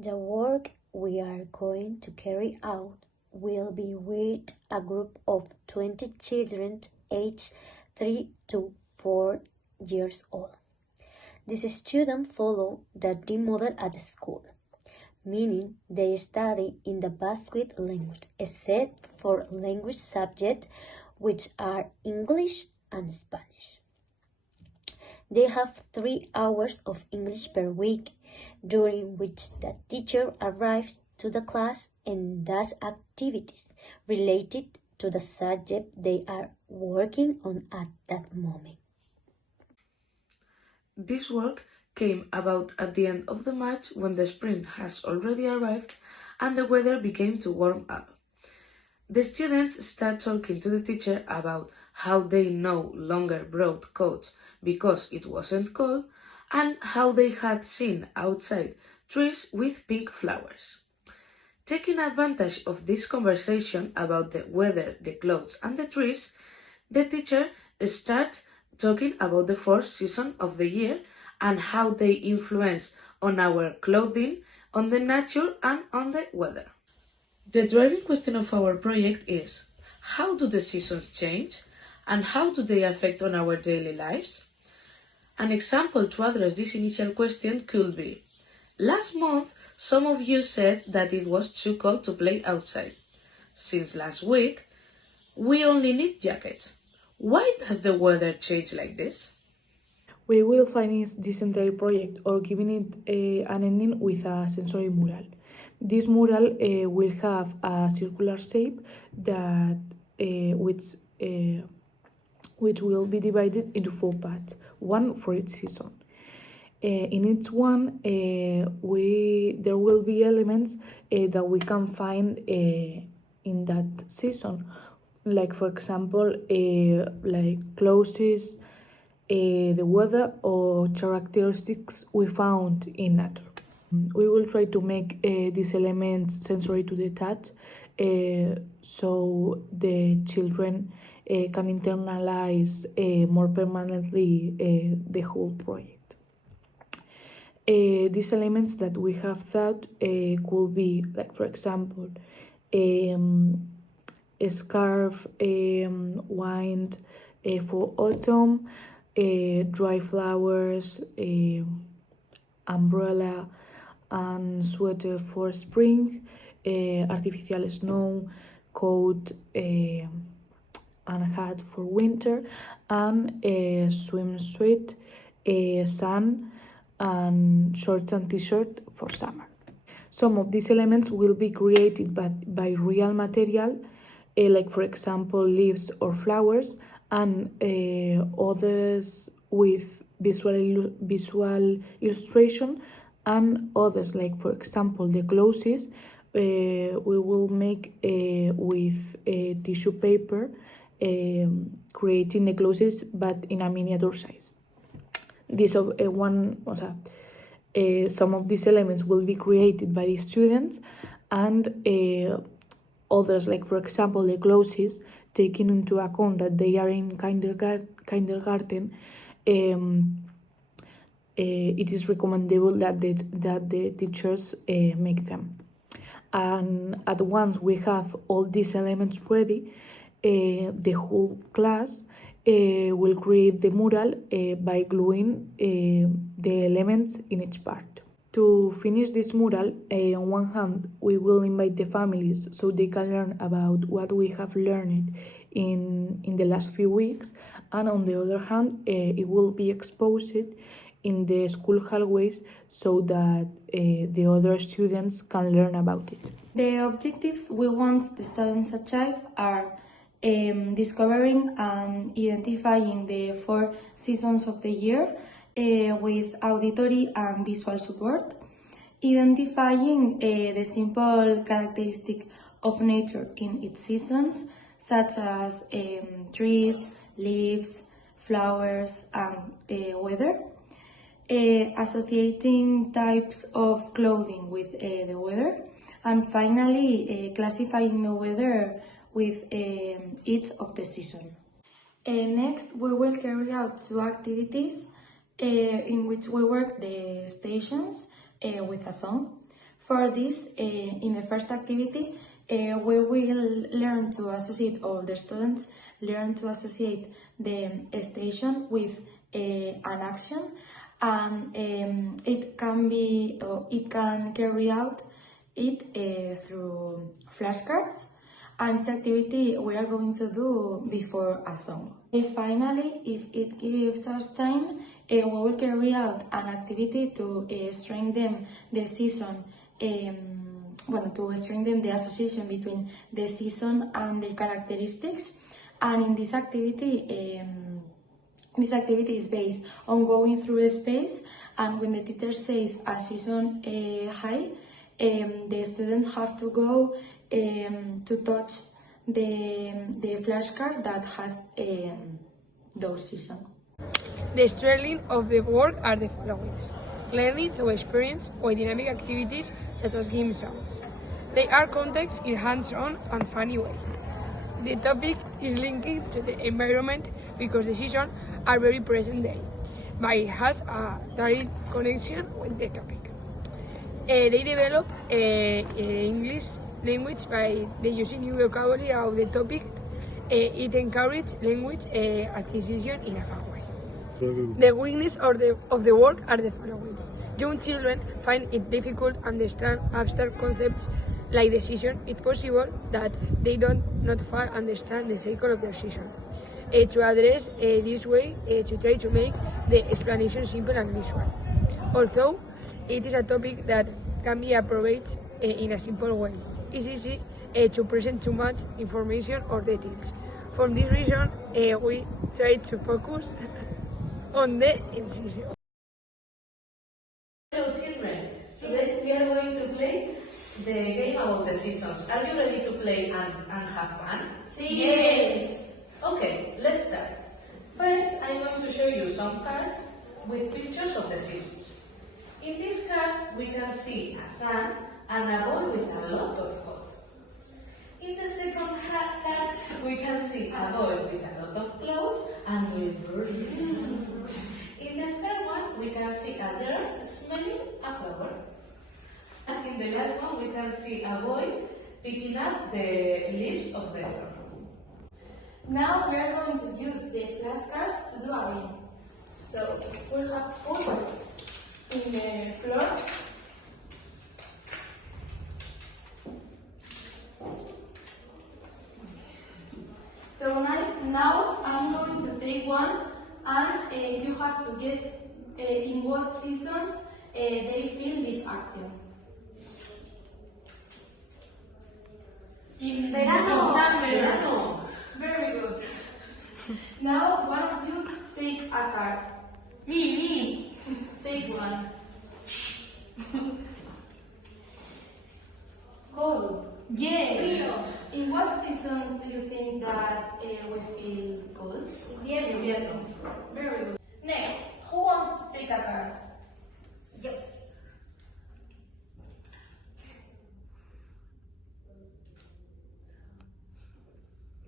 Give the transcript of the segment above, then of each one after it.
The work we are going to carry out will be with a group of 20 children aged 3 to 4 years old. These students follow the D model at school, meaning they study in the Basque language, except for language subjects which are English and Spanish. They have 3 hours of English per week, during which the teacher arrives to the class and does activities related to the subject they are working on at that moment. This work came about at the end of the March when the spring has already arrived and the weather began to warm up. The students start talking to the teacher about how they no longer brought coats because it wasn't cold and how they had seen outside trees with pink flowers. Taking advantage of this conversation about the weather, the clothes, and the trees, the teacher starts talking about the 4 seasons of the year and how they influence on our clothing, on the nature, and on the weather. The driving question of our project is, how do the seasons change and how do they affect on our daily lives? An example to address this initial question could be, last month some of you said that it was too cold to play outside. Since last week, we only need jackets. Why does the weather change like this? We will finish this entire project or giving it an ending with a sensory mural. This mural will have a circular shape that which will be divided into 4 parts, one for each season. In each one, there will be elements that we can find in that season, like for example, like clothes, the weather, or characteristics we found in nature. We will try to make these elements sensory to the touch, so the children can internalize more permanently the whole project. These elements that we have thought could be, like for example, a scarf, wind for autumn, dry flowers, umbrella and sweater for spring, artificial snow, coat and hat for winter, and a swimsuit, sun, and shorts and t-shirt for summer. Some of these elements will be created by real material, like for example leaves or flowers, and others with visual illustration, and others like for example the clothes we will make with tissue paper, creating the clothes but in a miniature size. Some of these elements will be created by the students, and others, like for example the clothes, taking into account that they are in kindergarten, it is recommendable that the teachers make them. And at once we have all these elements ready, the whole class will create the mural by gluing the elements in each part. To finish this mural, on one hand, we will invite the families so they can learn about what we have learned in the last few weeks, and on the other hand, it will be exposed in the school hallways so that the other students can learn about it. The objectives we want the students to achieve are discovering and identifying the 4 seasons of the year with auditory and visual support, identifying the simple characteristic of nature in its seasons, such as trees, leaves, flowers, and weather, associating types of clothing with the weather, and finally classifying the weather with each of the season. Next, we will carry out 2 activities in which we work the stations with a song. For this, in the first activity, we will learn to associate, or the students learn to associate the station with an action, and it can carry out it through flashcards. And this activity we are going to do before a song. Finally, if it gives us time, we will carry out an activity to strengthen the season, to strengthen the association between the season and their characteristics. And in this activity is based on going through a space, and when the teacher says a season high, the students have to go to touch the flashcard that has those seasons. The strengths of the work are the following: learning through experience or dynamic activities such as game sounds. They are context in hands-on and funny way. The topic is linked to the environment because the seasons are very present day, but it has a direct connection with the topic. They develop English language by the using new vocabulary of the topic. It encourages language acquisition in a fun way. The weakness of the work are the following. Young children find it difficult to understand abstract concepts like the season. It's possible that they don't not fully understand the cycle of their season. To address this way, to try to make the explanation simple and visual. Although it is a topic that can be approached in a simple way, it's easy to present too much information or details. For this reason, we try to focus on the incision. Hello children, today we are going to play the game about the seasons. Are you ready to play and have fun? Yes. Okay, let's start. First, I'm going to show you some cards with pictures of the seasons. In this card, we can see a sun and a boy with a lot of hot. In the second card, we can see a boy with a lot of clothes and with birds. In the third one, we can see a girl smelling a flower. And in the last one, we can see a boy picking up the leaves of the flower. Now we are going to use the flashcards to do a game. So we'll have to put in the floor. So now I'm going to take one, and you have to guess in what seasons they feel this action. In Verano. summer. Verano. Very good. Now one of you take a card. Me. Take one. Cold. Yes. In what seasons do you think that we feel cold? Invierno. Very good. Next, who wants to take a card? Yes.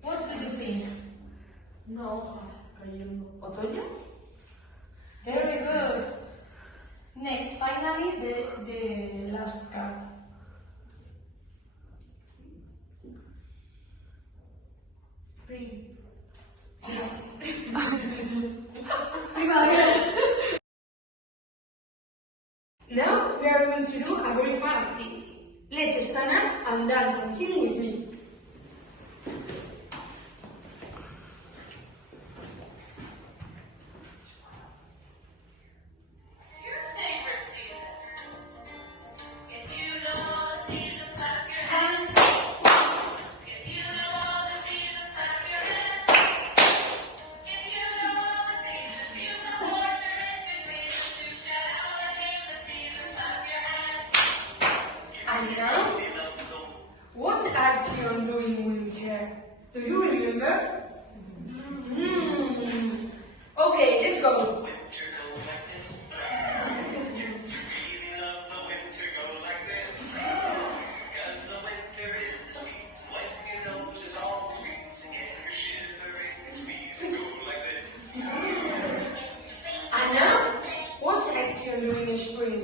What do you think? No, otoño? Very good. Next, finally, the last card. Spring. Now we are going to do a very fun activity. Let's stand up and dance and sing with me. What's your favorite season? If you know all the seasons, clap your hands. If you know all the seasons, clap your hands. If you know all the seasons, you know more terrific reasons to shout out and name the seasons, clap your hands. And now, what action during winter? Do you remember? Okay, let's go. Winter go like this. Feeling of the winter go like this. 'Cause the winter is the season when your nose is always freezing and you're shivering and sneezing. Go like this. And now, what action during spring?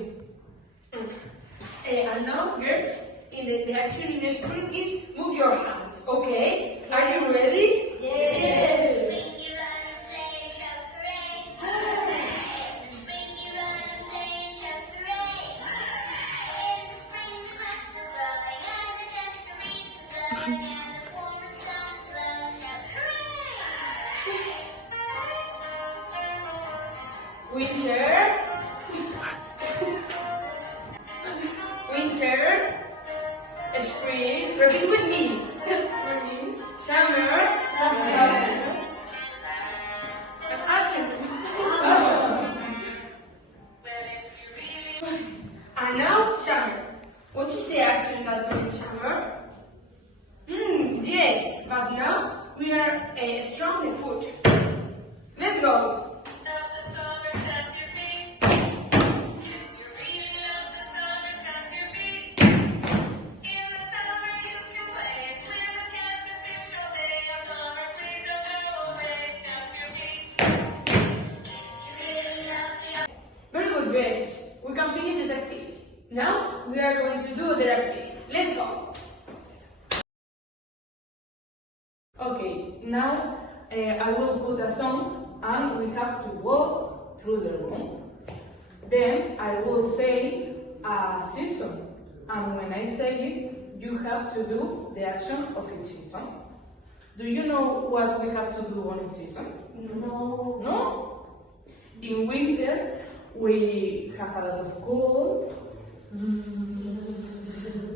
And now, girls, the action in the spring is move your hands, okay? Are you ready? Yes. Spring you run and play and shout hooray! Hooray! In the spring you run and play and shout hooray! Hooray! In the spring the grass is growing and the gentle breeze is blowing and the warmer sun is blowing. Shout hooray! Winter. Winter. Spring. Repeat with me. Spring. Summer. And autumn. And now summer. What is the action that brings summer? Yes, but now we are strong the foot. Let's go. Love the summer, stamp your feet. If you really love the summer, stamp your feet. In the summer you can play and swim and camp and fish all day. Oh, summer, please don't go away. Stamp your feet. If you really love the Very good, girls. We can finish this activity. Now we are going to do other activity. Let's go. Okay, now I will put a song and we have to walk through the room. Then I will say a season, and when I say it, you have to do the action of each season. Do you know what we have to do on each season? No. No? In winter, we have a lot of cold,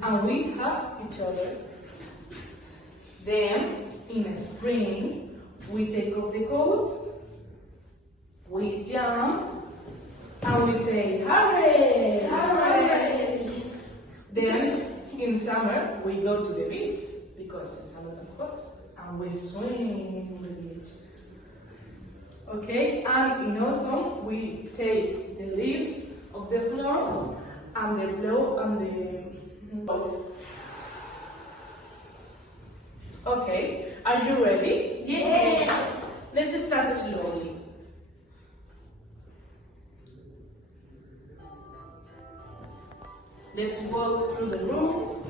and we have each other. Then, in spring, we take off the coat, we jump, and we say, hooray! Hooray! Then, in summer, we go to the beach, because it's a lot of hot, and we swim in the beach. Okay, and in autumn, we take the leaves of the floor, and the blow and the boats. Okay, are you ready? Yes. Let's start slowly. Let's walk through the room.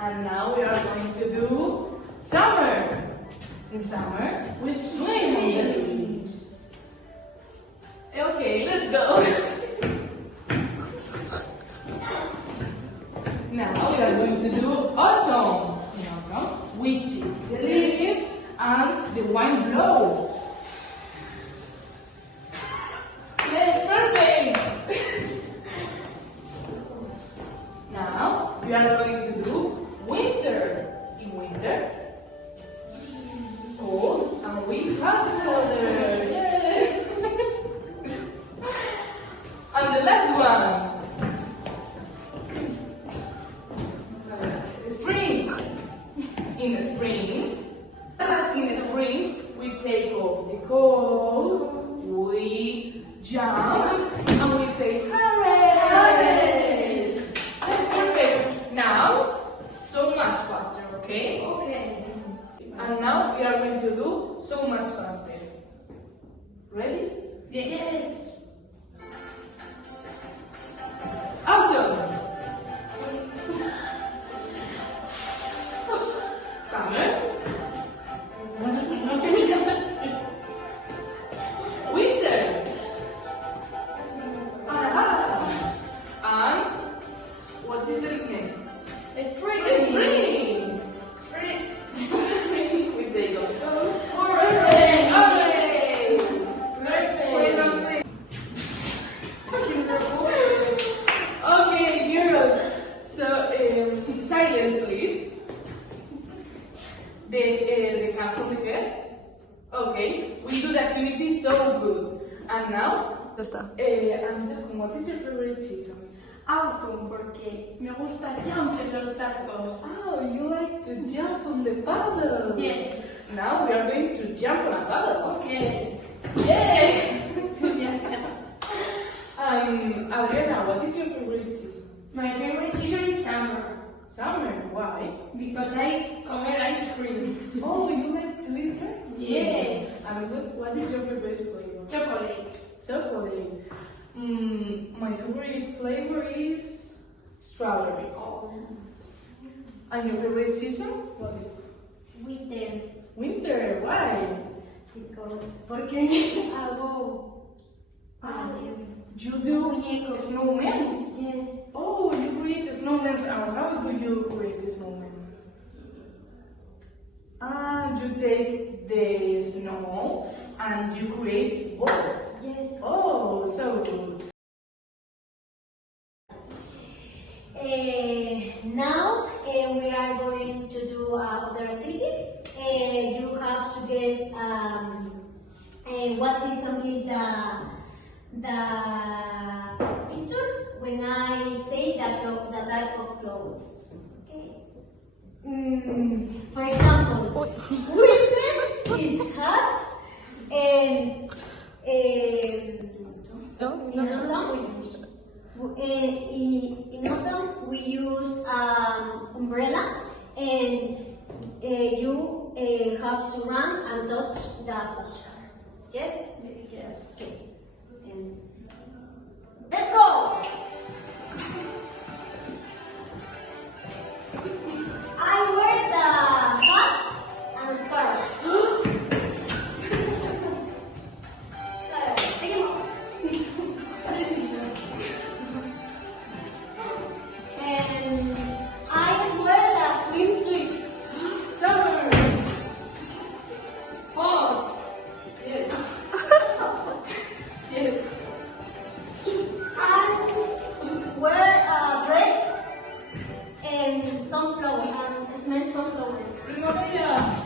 And now we are going to do summer. In summer, we swim on the beach. Okay, let's go. Now we are going to do autumn. In autumn, we pick the leaves and the wind blows. Yes, perfect. Now we are going to do winter. In winter, cold, and we have each other. Yay! And the last one. Spring. In spring, we take off the coat, we jump, and we say hooray! Hooray! Perfect. Now, so much faster, okay? Okay. And now we are going to do so much faster. Ready? Yes. Autumn. Summer. Winter. And what is the next? Spring. Spring. Spring. We take off. Hooray! Hooray! Well Perfect. done. Okay, girls. So, silent, please. The hands on the head. Okay, we do the activity so good. And now, Ya está. Andrés, what is your favorite season? Autumn, porque me gusta jump en los charcos. Oh, you like to jump on the paddle. Yes. Now we are going to jump on a paddle. Okay. Yay! Ya está. Adriana, what is your favorite season? My favorite season is summer Summer. Why? because I come ice cream. Oh, you like to eat ice cream. Yes. And what is your favorite flavor? chocolate. Chocolate. My favorite flavor is strawberry. And your favorite season? What is? Winter. Winter. Why? Porque hago You do muñecos. snowmen? Yes. Oh, you create snowmen. And how do you create snowmen? You take the snow and you create balls. Yes. Oh, so good. Now we are going to do another activity. You have to guess what season is the picture when I say the type of clothes. Okay. For example, winter is hot and in autumn we use umbrella and you have to run and touch the flashlight. Yes? Yes. Okay. Let's go! I wear the hat and the scarf. And I wear the swimsuit. Oh, Yes. Yes. I wear a dress and sunflower and smell sunflowers. Maria.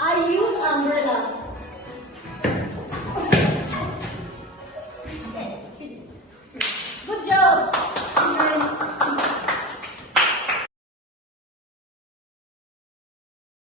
I use umbrella.